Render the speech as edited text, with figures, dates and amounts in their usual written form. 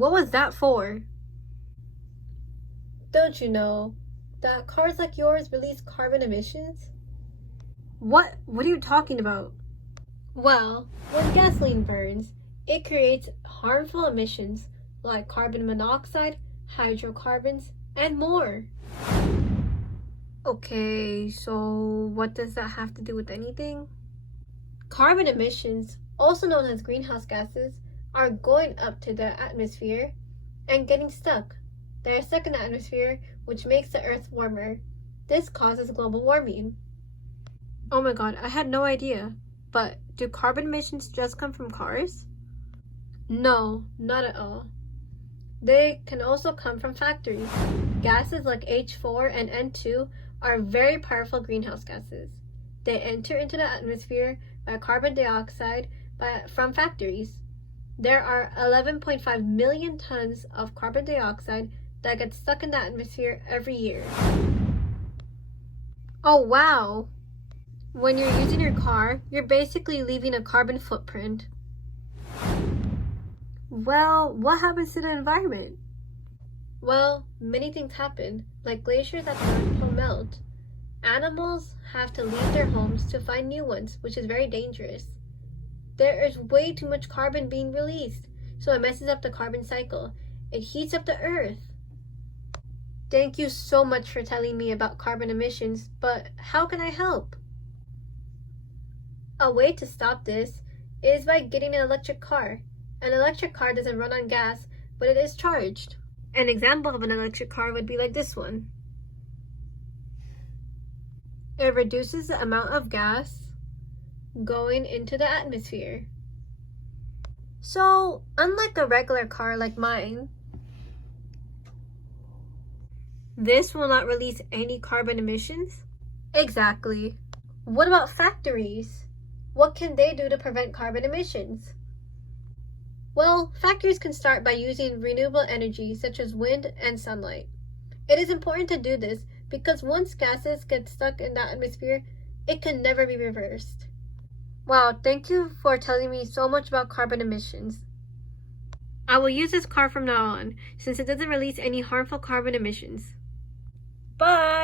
What was that for? Don't you know that cars like yours release carbon emissions? What are you talking about? Well, when gasoline burns, it creates harmful emissions like carbon monoxide, hydrocarbons, and more. Okay, so what does that have to do with anything? Carbon emissions, also known as greenhouse gases, are going up to the atmosphere and getting stuck. They are stuck in the atmosphere, which makes the earth warmer. This causes global warming. Oh my god, I had no idea. But do carbon emissions just come from cars? No, not at all. They can also come from factories. Gases like H4 and N2 are very powerful greenhouse gases. They enter into the atmosphere by carbon dioxide from factories. There are 11.5 million tons of carbon dioxide that get stuck in the atmosphere every year. Oh wow! When you're using your car, you're basically leaving a carbon footprint. Well, what happens to the environment? Well, many things happen, like glaciers at the North Pole melt. Animals have to leave their homes to find new ones, which is very dangerous. There is way too much carbon being released, so it messes up the carbon cycle. It heats up the earth. Thank you so much for telling me about carbon emissions, but how can I help? A way to stop this is by getting an electric car. An electric car doesn't run on gas, but it is charged. An example of an electric car would be like this one. It reduces the amount of gas going into the atmosphere. So, unlike a regular car like mine, this will not release any carbon emissions? Exactly. What about factories? What can they do to prevent carbon emissions? Well, factories can start by using renewable energy such as wind and sunlight. It is important to do this because once gases get stuck in the atmosphere, it can never be reversed. Wow, thank you for telling me so much about carbon emissions. I will use this car from now on since it doesn't release any harmful carbon emissions. Bye!